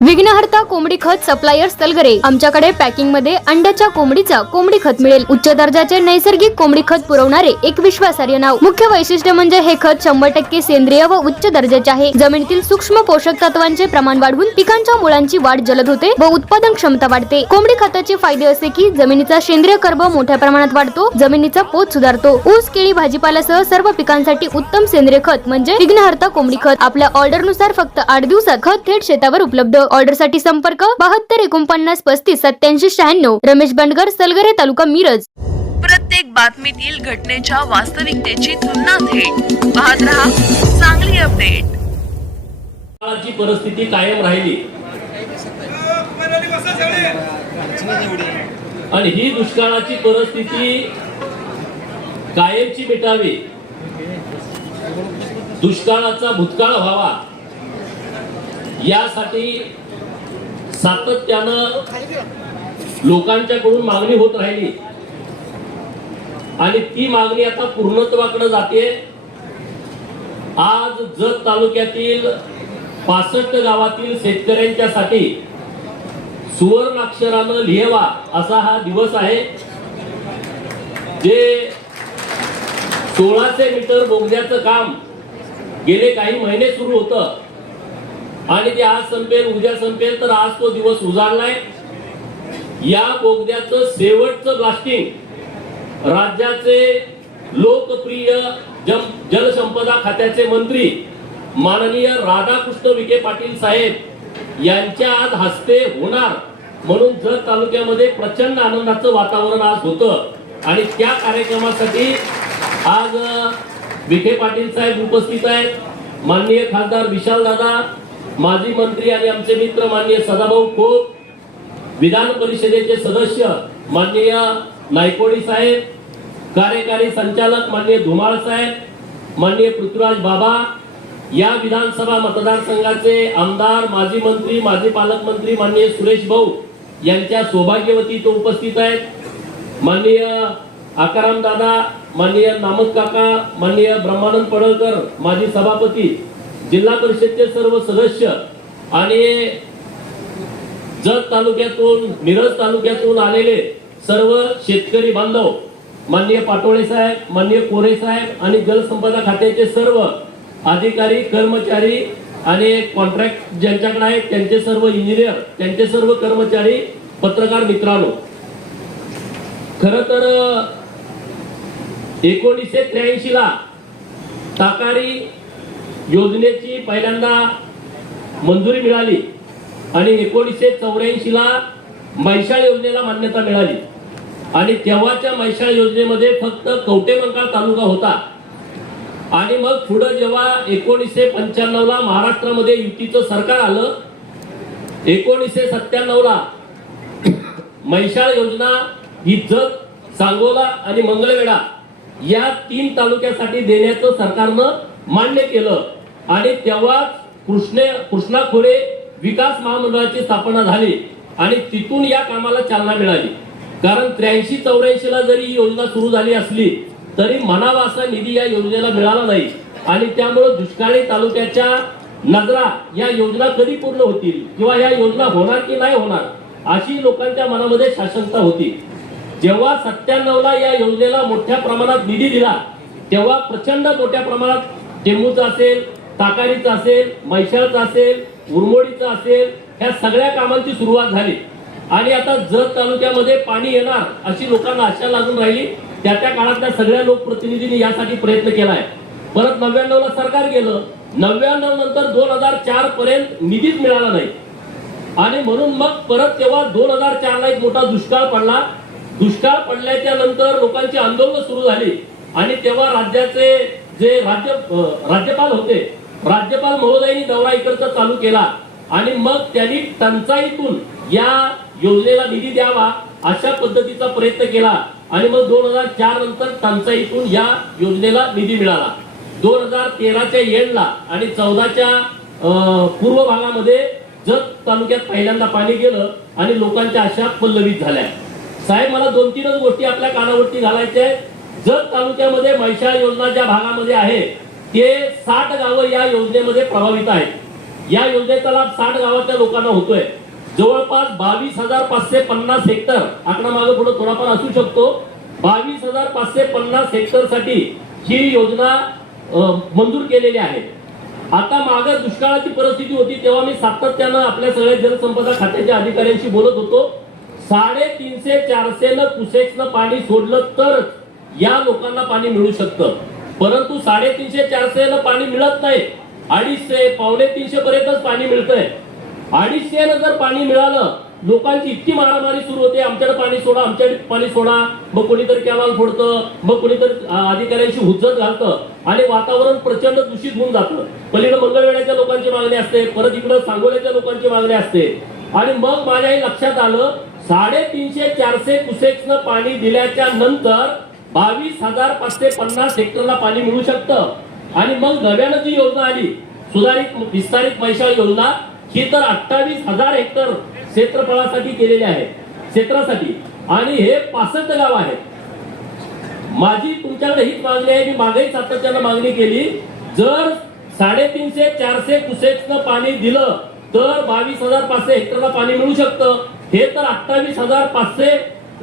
विघ्नहर्ता कोंबडी खत सप्लायर्स तलगरे आमच्याकडे पॅकिंग मध्ये अंड्याच्या कोंबडीचा कोंबडी खत मिळेल। उच्च दर्जाचे नैसर्गिक कोंबडी खत पुरवणारे एक विश्वासार्ह नाव। मुख्य वैशिष्ट्य म्हणजे हे खत 100% सेंद्रिय व उच्च दर्जाचे आहे। जमिनीतील सूक्ष्म पोषक तत्वांचे प्रमाण वाढवून पिकांच्या मुळांची वाढ जलद होते व उत्पादन क्षमता वाढते। कोंबडी खताचे फायदे असे की जमिनीचा सेंद्रिय कर्ब मोठ्या प्रमाणात वाढतो, जमिनीचा पोत सुधारतो। ऊस, केळी, भाजीपाल्यासह सर्व पिकांसाठी उत्तम सेंद्रिय खत म्हणजे विघ्नहर्ता कोंबडी खत। आपल्या ऑर्डर नुसार फक्त 8 दिवसात खत थेट शेतावर उपलब्ध। ऑर्डर साठी संपर्क 72 49 35 87 96। रमेश बंडगर, सलगरे, तालुका मिरज। प्रत्येक बातमीतील घटनेच्या वास्तविकतेची तुलना थेट पाहत रहा चांगली अपडेट। दुष्काळाची परिस्थिती कायम राहिली आणि ही दुष्काळाची परिस्थिती कायमची मिटावी, दुष्काळाचा भूतकाळ व्हावा यासाठी सातत्यानं लोकांच्याकडून मागणी होत राहिली आणि ती मागणी आता पूर्णत्वाकडे जाते। आज जत तालुक्यातील 65 गावातील शेतकऱ्यांच्यासाठी सुवर्णाक्षरानं लिहावा असा हा दिवस आहे। जे 1600 मीटर बोगद्याचं काम गेले काही महिने सुरू होतं आणि ते आज संपेल, उद्या संपेल, तर आज तो दिवस उजाडलाय। या बोगद्याचं शेवटचं ब्लास्टिंग राज्याचे लोकप्रिय जलसंपदा खात्याचे मंत्री माननीय राधाकृष्ण विखे पाटील साहेब यांच्या आज हस्ते होणार म्हणून जत तालुक्यामध्ये प्रचंड आनंदाचं वातावरण आज होतं आणि त्या कार्यक्रमासाठी आज विखे पाटील साहेब उपस्थित आहेत। माननीय खासदार विशाल दादा, माजी मंत्री आणि आमचे मित्र माननीय सदाभाऊ खोत, विधान परिषदेचे सदस्य माननीय नायकोडी साहेब, कार्यकारी संचालक माननीय धुमाळ साहेब, माननीय पृथ्वीराज बाबा, या विधानसभा मतदारसंघाचे आमदार, माजी मंत्री, माजी पालकमंत्री माननीय सुरेश भाऊ यांच्या सौभाग्यवती तो उपस्थित आहेत। माननीय आकाराम दादा, माननीय नामत काका, माननीय ब्रह्मानंद पडळकर माजी सभापती, जिल्हा परिषदचे सर्व सदस्य आणि जत तालुक्यातून, मिरज तालुक्यातून आलेले सर्व शेतकरी बांधव, माननीय पाटोळे साहेब, माननीय कोरे साहेब आणि जलसंपदा खात्याचे सर्व अधिकारी, कर्मचारी आणि कॉन्ट्रॅक्ट ज्यांच्याकडे आहेत त्यांचे सर्व इंजिनियर, त्यांचे सर्व कर्मचारी, पत्रकार मित्रांनो, खर तर 1983 ला ताकारी योजनेची पहिल्यांदा मंजुरी मिळाली आणि 1984 ला मैशाळ योजनेला मान्यता मिळाली आणि तेव्हाच्या मैशाळ योजनेमध्ये फक्त कवटेमंकाळ तालुका होता आणि मग पुढे जेव्हा 1995 ला महाराष्ट्रामध्ये युतीचं सरकार आलं, 1997 ला मैशाळ योजना ही जत, सांगोला आणि मंगळवेढा या 3 तालुक्यासाठी देण्याचं सरकारनं मान्य केलं आणि तेव्हा कृष्णा खोरे विकास महामंडळाची स्थापना झाली आणि तिथून या कामाला चालना मिळाली। कारण 83-84 ला जरी ही योजना सुरू झाली असली तरी म्हणावा असा निधी या योजनेला मिळाला नाही आणि त्यामुळे दुष्काळी तालुक्याच्या नजरा या योजना कधी पूर्ण होतील किंवा या योजना होणार की नाही होणार अशी लोकांच्या मनामध्ये साशंकता होती। जेव्हा 97 ला या योजनेला मोठ्या प्रमाणात निधी दिला तेव्हा प्रचंड मोठ्या प्रमाणात टेंबूचा असेल, ताकारीचा असेल, मैशाळचा असेल, उरमोडीचा असेल, ह्या सगळ्या कामांची सुरुवात झाली आणि आता जत तालुक्यामध्ये पाणी येणार अशी लोकांना आशा लागून राहिली। त्या काळातल्या सगळ्या लोकप्रतिनिधींनी यासाठी प्रयत्न केलाय। परत 99 ला सरकार गेलं, 99 नंतर 2004 पर्यंत निधीच मिळाला नाही आणि म्हणून मग परत तेव्हा 2004 ला एक मोठा दुष्काळ पडला। दुष्काळ पडल्याच्या नंतर लोकांची आंदोलन सुरू झाली आणि तेव्हा राज्याचे जे राज्यपाल होते, राज्यपाल महोदयांनी दौरा इकडचा चालू केला आणि मग त्यांनी टंचाईतून या योजनेला निधी द्यावा अशा पद्धतीचा प्रयत्न केला आणि मग 2004 नंतर टंचाईतून या योजनेला निधी मिळाला। 2013च्या एंडला आणि 14च्या पूर्व भागामध्ये जत तालुक्यात पहिल्यांदा पाणी गेलं आणि लोकांच्या आशा पल्लवित झाल्या। साहेब, मला 2-3 गोष्टी आपल्या कानावरती घालायच्या आहेत। जत तालुक्यामध्ये मैशाळ योजना ज्या भागामध्ये आहे ते 60 गावं या योजनेमध्ये प्रभावित आहेत या योजनेचा लाभ 60 गावातल्या लोकांना होतोय. जवळपास 22,550 हेक्टर, आकडा मागे पुढे थोडाफार असू शकतो, 22,550 हेक्टर साठी ही योजना मंजूर केलेली आहे. आता मागे दुष्काळाची परिस्थिती होती तेव्हा मी सातत्यानं आपल्या सगळ्या जलसंपदा खात्याच्या अधिकाऱ्यांशी बोलत होतो. 350-400 क्युसेक्सनं पाणी सोडलं तर या लोकांना पाणी मिळू शकतं, परंतु 350-400 पाणी मिळत नाही. 250-350 पर्यंतच पाणी मिळतंय. 250 जर पाणी मिळालं, लोकांची इतकी मारामारी सुरू होते, आमच्याकडे पाणी सोडा, आमच्याकडे पाणी सोडा. मग कोणीतरी कॅनल फोडतं, मग कोणीतरी अधिकाऱ्यांशी हुज्जत घालतं आणि वातावरण प्रचंड दूषित होऊन जातं. पलीकडे मंगळवेढ्याच्या लोकांची मागणी असते, परत इकडे सांगोल्याच्या लोकांची मागणी असते. आणि मग माझ्याही लक्षात आलं, 350-400 क्युसेक्सनं पाणी दिल्याच्या नंतर 22,550 हेक्टरला पाणी मिळू शकतं. आणि मग नव्यानं जी योजना आली, सुधारित विस्तारित मैशाळ योजना, ही तर 28,000 हेक्टर क्षेत्रफळासाठी केलेली आहे, क्षेत्रासाठी. आणि हे 65 गाव आहेत. माझी तुमच्याकडे हीच मागणी आहे, मी मागेही सातत्यानं मागणी केली, जर 350-400 क्युसेक्सनं पाणी दिलं तर 22,500 हेक्टरला पाणी मिळू शकतं. हे तर 28,500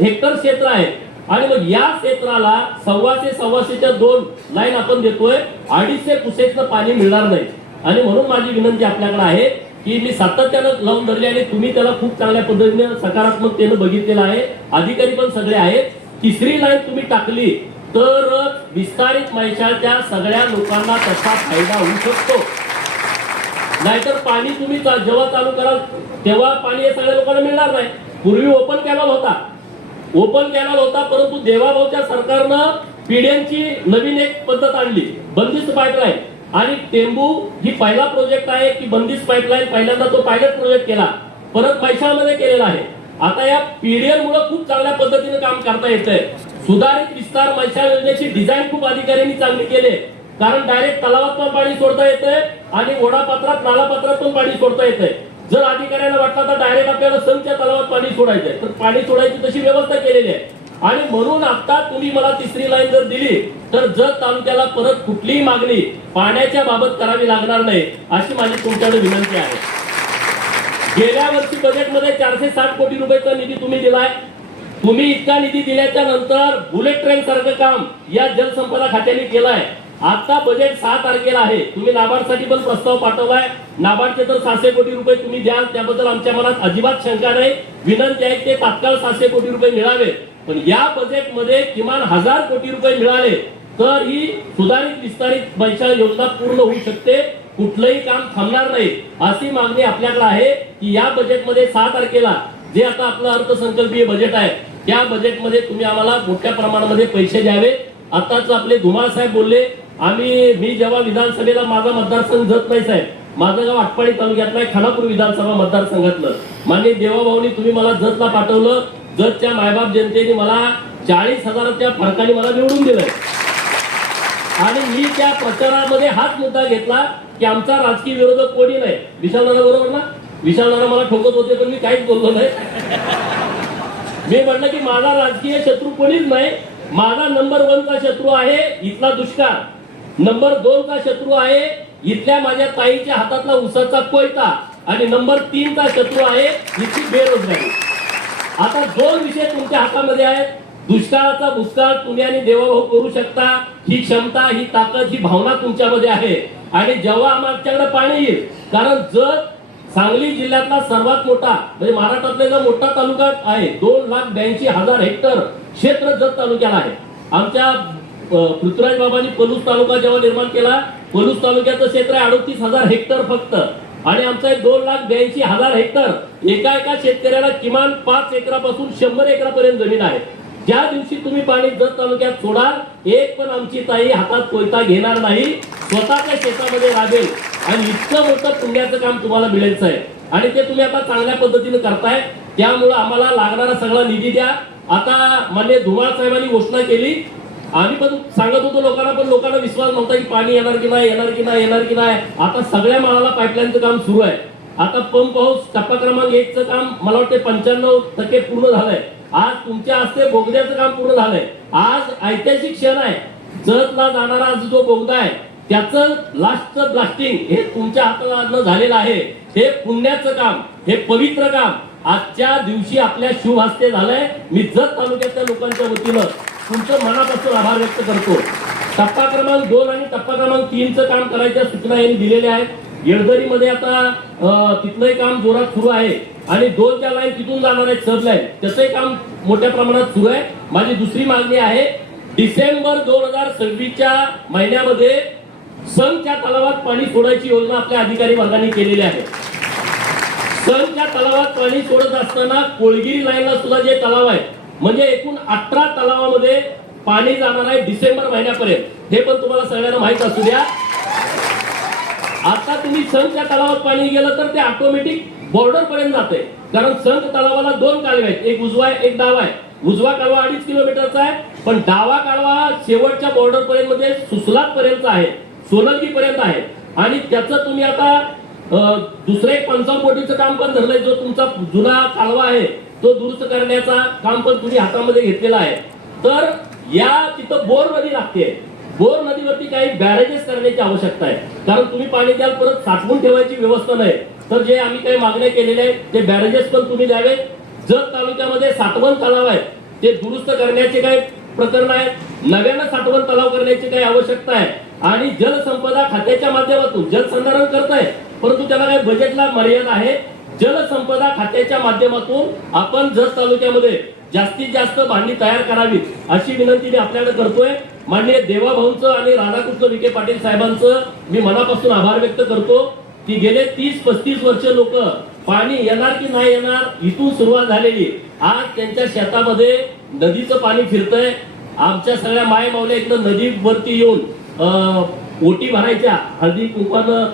हेक्टर क्षेत्र आहे. आणि मग या क्षेत्राला 125-125च्या 2 लाईन आपण देतोय, 250 क्युसेक्सनं पाणी मिळणार नाही. आणि म्हणून माझी विनंती आपल्याकडे आहे की मी सातत्यानं लावून धरली आणि तुम्ही त्याला खूप चांगल्या पद्धतीने सकारात्मकतेनं बघितलेलं आहे, अधिकारी पण सगळे आहेत. 3री लाईन तुम्ही टाकली तर विस्तारित मैशाळच्या सगळ्या लोकांना त्याचा फायदा होऊ शकतो. नाहीतर पाणी तुम्ही जेव्हा चालू कराल तेव्हा पाणी हे सगळ्या लोकांना मिळणार नाही. पूर्वी ओपन कॅनल होता, परंतु देवाभाऊच्या सरकारनं पीडीएनची नवीन एक पद्धत आणली, बंदिस्त पाईपलाईन. आणि टेंबू ही पहिला प्रोजेक्ट आहे की बंदिस्त पाईपलाईन, पहिल्यांदा तो पायलट प्रोजेक्ट केला, परत मैशाळमध्ये केलेला आहे. आता या पीडीएन मुळे खूप चांगल्या पद्धतीने काम करता येतंय. सुधारित विस्तार मैशाळ योजनेची डिझाईन खूप अधिकाऱ्यांनी चांगली केली, कारण डायरेक्ट तलावात पण पाणी सोडता येतंय आणि ओढापात्रात नालापात्रात पण पाणी सोडता येतंय. जर अधिकाऱ्यांना वाटलं तर डायरेक्ट आपल्याला संच्या तलावात पाणी सोडायचंय तर पाणी सोडायची तशी व्यवस्था केलेली आहे. आणि म्हणून आता तुम्ही मला 3री लाईन जर दिली तर जत तालुक्याला परत कुठलीही मागणी पाण्याच्या बाबत करावी लागणार नाही, अशी माझी तुमच्याकडे विनंती आहे. गेल्या वर्षी बजेटमध्ये 460 कोटी रुपयाचा निधी तुम्ही दिलाय. तुम्ही इतका निधी दिल्याच्या नंतर बुलेट ट्रेन सारखं काम या जलसंपदा खात्याने केलंय. आता बजेट 6 तारखेला आहे. तुम्ही नाबार्डसाठी पण प्रस्ताव पाठवलाय. नाबार्डचे तर 600 कोटी रुपये तुम्ही द्याल, त्याबद्दल आमच्या मनात अजिबात शंका नाही. विनंती आहे ते तात्काळ 600 कोटी रुपये मिळावे. पण या बजेटमध्ये किमान 1000 कोटी रुपये मिळाले तर ही सुधारित विस्तारित मैशाळ योजना पूर्ण होऊ शकते, कुठलंही काम थांबणार नाही, अशी मागणी आपल्याकडे आहे. की या बजेटमध्ये 6 तारखेला जे आता आपलं अर्थसंकल्पीय बजेट आहे त्या बजेटमध्ये तुम्ही आम्हाला मोठ्या प्रमाणामध्ये पैसे द्यावे. आताच आपले धुमाळ साहेब बोलले, मी जेव्हा विधानसभेला, माझा मतदारसंघ जत नाही साहेब, माझं गाव आटपाडी तालुक्यातलं आहे, खानापूर विधानसभा मतदारसंघातलं. माननीय देवाभाऊनी तुम्ही मला जतला पाठवलं. जतच्या मायबाप जनतेने मला 40,000च्या फरकाने मला निवडून दिलंय. आणि मी त्या प्रचारामध्ये हाच मुद्दा घेतला की आमचा राजकीय विरोधक कोणी नाही. विशालदादा बरोबर ना? विशालदादा मला ठोकत होते पण मी काहीच बोललो नाही. मी म्हटलं की माझा राजकीय शत्रू कोणीच नाही. माझा नंबर 1 चा शत्रू आहे इथला दुष्काळ, नंबर 2 चा शत्रू आहे इथल्या माझ्या ताईच्या हातातला उसाचा कोयता, आणि नंबर 3 चा शत्रू आहे इथली बेरोजगारी. आता 2 विषय तुमच्या हातामध्ये आहेत. दुष्काळाचा भूतकाळ तुम्ही आणि देवाभाऊ करू शकता, ही क्षमता, ही ताकद, ही भावना तुमच्यामध्ये आहे. आणि जेव्हा आमच्याकडे पाणी येईल, कारण जर सांगली जिल्ह्यातला सर्वात मोठा म्हणजे महाराष्ट्रातला जो मोठा तालुका आहे, 2,82,000 हेक्टर क्षेत्र जत तालुक्याला आहे. आमच्या पृथ्वीराज बाबांनी पलूस तालुका जेव्हा निर्माण केला, पलूस तालुक्याचं क्षेत्र आहे 38,000 हेक्टर फक्त. आणि आमचा 2,82,000 हेक्टर, एका शेतकऱ्याला किमान 5 एकरापासून 100 एकरापर्यंत जमीन आहे. ज्या दिवशी तुम्ही पाणी जत तालुक्यात सोडाल, एक पण आमची ताई हातात कोयता घेणार नाही, स्वतःच्या शेतामध्ये राबेल. आणि इतकं मोठं पुण्याचं काम तुम्हाला मिळायचं आहे आणि ते तुम्ही आता चांगल्या पद्धतीने करताय. त्यामुळे आम्हाला लागणारा सगळा निधी द्या. आता माननीय धुमाळ साहेबांनी घोषणा केली, आम्ही पण सांगत होतो लोकांना, पण लोकांना विश्वास नव्हता की पाणी येणार की नाही. आता सगळ्या माळाला पाईपलाईनचं काम सुरू आहे. आता पंप हाऊस टप्पा क्रमांक 1चं काम मला वाटते 95% पूर्ण झालंय. आज तुमच्या हस्ते बोगद्याचं काम पूर्ण झालंय. आज ऐतिहासिक क्षण आहे. जतला जाणारा जो बोगदा आहे त्याचं लास्टचं ब्लास्टिंग हे तुमच्या हातानं झालेलं आहे. हे पुण्याचं काम, हे पवित्र काम आजच्या दिवशी आपल्या शुभ हस्ते झालंय. मी जत तालुक्यातल्या लोकांच्या वतीनं तुमचं मनापासून आभार व्यक्त करतो. टप्पा क्रमांक 2 आणि टप्पा क्रमांक 3चं काम करायच्या सूचना यांनी दिलेल्या आहेत. येळदरीमध्ये आता तिथलंही काम जोरात सुरू आहे आणि 2च्या लाईन तिथून जाणार आहेत सब लाईन, त्याचंही काम मोठ्या प्रमाणात सुरू आहे. माझी दुसरी मागणी आहे, डिसेंबर 2026च्या महिन्यामध्ये संघच्या तलावात पाणी सोडायची योजना आपल्या अधिकारी वर्गाने केलेली आहे. संघच्या तलावात पाणी सोडत असताना कोळगिरी लाईनला सुद्धा जे तलाव आहे म्हणजे एकूण 18 तलावामध्ये पाणी जाणार आहे डिसेंबर महिन्यापर्यंत. हे पण तुम्हाला सगळ्यांना माहित असू द्या. आता तुम्ही संघच्या तलावात पाणी गेलं तर ते ऑटोमॅटिक बॉर्डर पर्यंत जाते, कारण संघ तलावाला 2 कालवे आहेत, एक उजवा आहे एक डावा आहे. उजवा कालवा 2.5 किलोमीटरचा आहे, पण डावा कालवा शेवटच्या बॉर्डर पर्यंत मध्ये सुसलात पर्यंत आहे, सोनलगी पर्यंत आहे. आणि त्याचं तुम्ही आता दुसरे 55 कोटीचं काम पण धरलंय. जो तुमचा जुना कालवा आहे तो दुरुस्त करण्याचा काम पण तुम्ही हातामध्ये घेतलेला आहे. तर या तिथं बोर नदी लागते, बोर नदीवरती काही बॅरेजेस करण्याची आवश्यकता आहे, कारण तुम्ही पाणी द्याल परत साठवून ठेवायची व्यवस्था नाही. तर जे आम्ही काही मागण्या केलेल्या आहेत ते बॅरेजेस पण तुम्ही द्यावे. जत तालुक्यामध्ये साठवण तलाव आहे ते दुरुस्त करण्याचे काही प्रकरण आहेत, नव्यानं साठवण तलाव करण्याची काही आवश्यकता आहे. आणि जलसंपदा खात्याच्या माध्यमातून जलसंधारण करताय, परंतु त्याला काही बजेटला मर्यादा आहे. जलसंपदा खात्याच्या माध्यमातून आपण जत तालुक्यामध्ये जास्तीत जास्त भांडी तयार करावीत अशी विनंती मी आपल्याकडे करतोय. माननीय देवाभाऊंचं आणि राधाकृष्ण विखे पाटील साहेबांचं मी मनापासून आभार व्यक्त करतो की गेले 30-35 वर्ष लोक पाणी येणार की नाही येणार इथून सुरुवात झालेली, आज त्यांच्या शेतामध्ये नदीचं पाणी फिरतंय. आमच्या सगळ्या माय माऊल्या इकडं नदीवरती येऊन ओटी भरायच्या हळदी कुंकवानं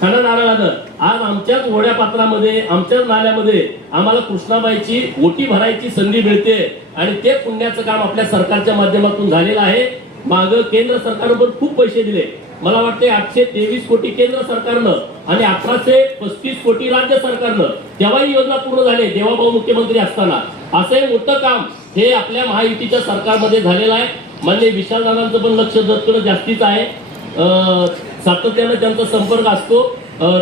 खणा नारळानं. आज आमच्याच ओढ्या पात्रामध्ये आमच्याच नाल्यामध्ये आम्हाला कृष्णाबाईची ओटी भरायची संधी मिळते आणि ते पुण्याचं काम आपल्या सरकारच्या माध्यमातून झालेलं आहे. मागं केंद्र सरकारनं पण खूप पैसे दिले, मला वाटते 823 कोटी केंद्र सरकारनं आणि 1835 कोटी राज्य सरकारनं, तेव्हाही योजना पूर्ण झाली देवाभाऊ मुख्यमंत्री असताना. असं एक मोठं काम हे आपल्या महायुतीच्या सरकारमध्ये झालेलं आहे. माननीय विशालदादांचं पण लक्ष जतकडे जास्तीच आहे, सातत्यानं त्यांचा संपर्क असतो.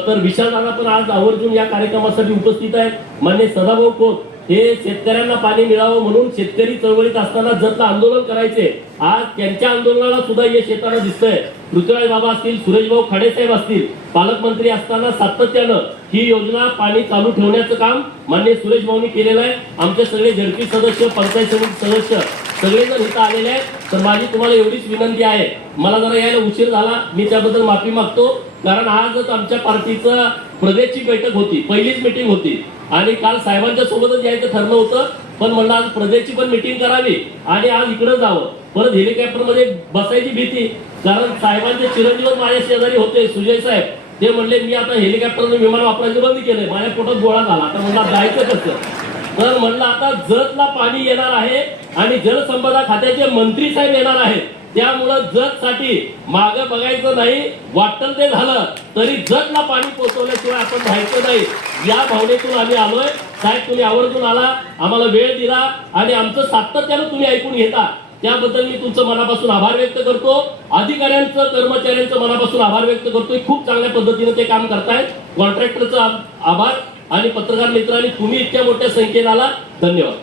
तर विशालदादा पण आज आवर्जून या कार्यक्रमासाठी उपस्थित आहेत. माननीय सदाभाऊ खोत हे शेतकऱ्यांना पाणी मिळावं म्हणून शेतकरी चळवळीत असताना जतला आंदोलन करायचे, आज त्यांच्या आंदोलनाला सुद्धा यश येताना दिसतंय. पृथ्वीराज बाबा असतील, सुरेशभाऊ खाडेसाहेब असतील, पालकमंत्री असताना सातत्यानं ही योजना पाणी चालू ठेवण्याचं काम माननीय सुरेश भाऊंनी केलेलं आहे. आमचे सगळे झडपी सदस्य, पंचायत समिती सदस्य सगळेजण इथं आलेले आहेत. तर माझी तुम्हाला एवढीच विनंती आहे, मला जरा यायला उशीर झाला, मी त्याबद्दल माफी मागतो, कारण आजच आमच्या पार्टीचं प्रदेशची बैठक होती, पहिलीच मीटिंग होती आणि काल साहेबांच्या सोबतच यायचं ठरलं होतं, पण म्हणलं आज प्रदेशची पण मीटिंग करावी आणि आज इकडे जावं. परत हेलिकॉप्टर मध्ये बसायची भीती, कारण साहेबांचे चिरंजीव माझ्या शेजारी होते सुजय साहेब, ते म्हणले मी आता हेलिकॉप्टरने विमान वापरायचं बंद केलंय, माझ्या पोटात गोळा झाला, आता म्हणलं जायचं कसं. तर म्हणलं आता जतला पाणी येणार आहे आणि जलसंपदा खात्याचे मंत्री साहेब येणार आहेत, त्यामुळं जत साठी मागं बघायचं नाही, वाटतं ते झालं तरी जतला पाणी पोहोचवल्याशिवाय आपण राहायचं नाही, या भावनेतून आम्ही आलोय. साहेब तुम्ही आवर्जून आला, आम्हाला वेळ दिला आणि आमचं सातत्यानं तुम्ही ऐकून घेता, त्याबद्दल मी तुमचं मनापासून आभार व्यक्त करतो. अधिकाऱ्यांचं कर्मचाऱ्यांचं मनापासून आभार व्यक्त करतोय, खूप चांगल्या पद्धतीने ते काम करतायत. कॉन्ट्रॅक्टरचा आभार आणि पत्रकार मित्रांनी तुम्ही इतक्या मोठ्या संख्येने आला, धन्यवाद.